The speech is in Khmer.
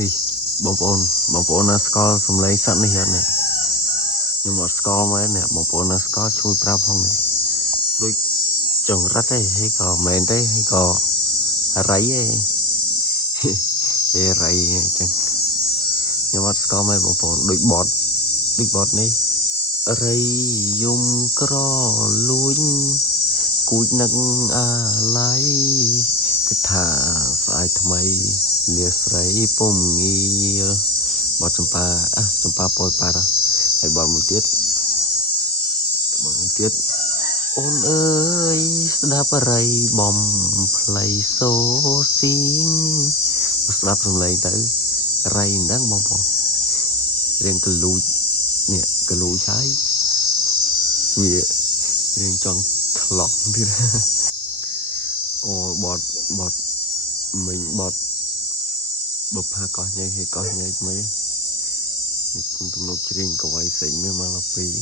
នេះបងប្អូនណាស្គាល់សំឡេងសត្វនេះអត់នេះខ្ញុំអត់ស្គាល់មែននេះបងប្អូនណាស្គាល់ជួយប្រាប់ផងនេះដូចចង្រិតទេហើយក៏មែនទេហើយក៏រៃទេហេរៃអញ្ចឹងខ្ញុំអត់ស្គាល់មែនបងប្អូនដូចបត់នេះរៃយំក្រលួញគួចនឹកអាឡៃគិតថាស្អែកថ្មីលាស្រីពុំងាបត់ចម្ប៉ាប៉ោយប៉ាត់ហើយបត់មួយទៀតអូនអើយស្ដាប់រៃបំផ្លៃសូស៊ីងស្ដាប់សំឡេងទៅរៃហ្នឹងបងប្អូនរៀងកលូចនេះកលូចហើយវារៀងចង់ថ្លង់ទៀតអូបត់មិញបត់បផាកោះញ៉ៃហើយកោះញ៉ៃមិននេះពុនទំនុកជ្រៀងកវៃសេងមានមកដល់ពីរ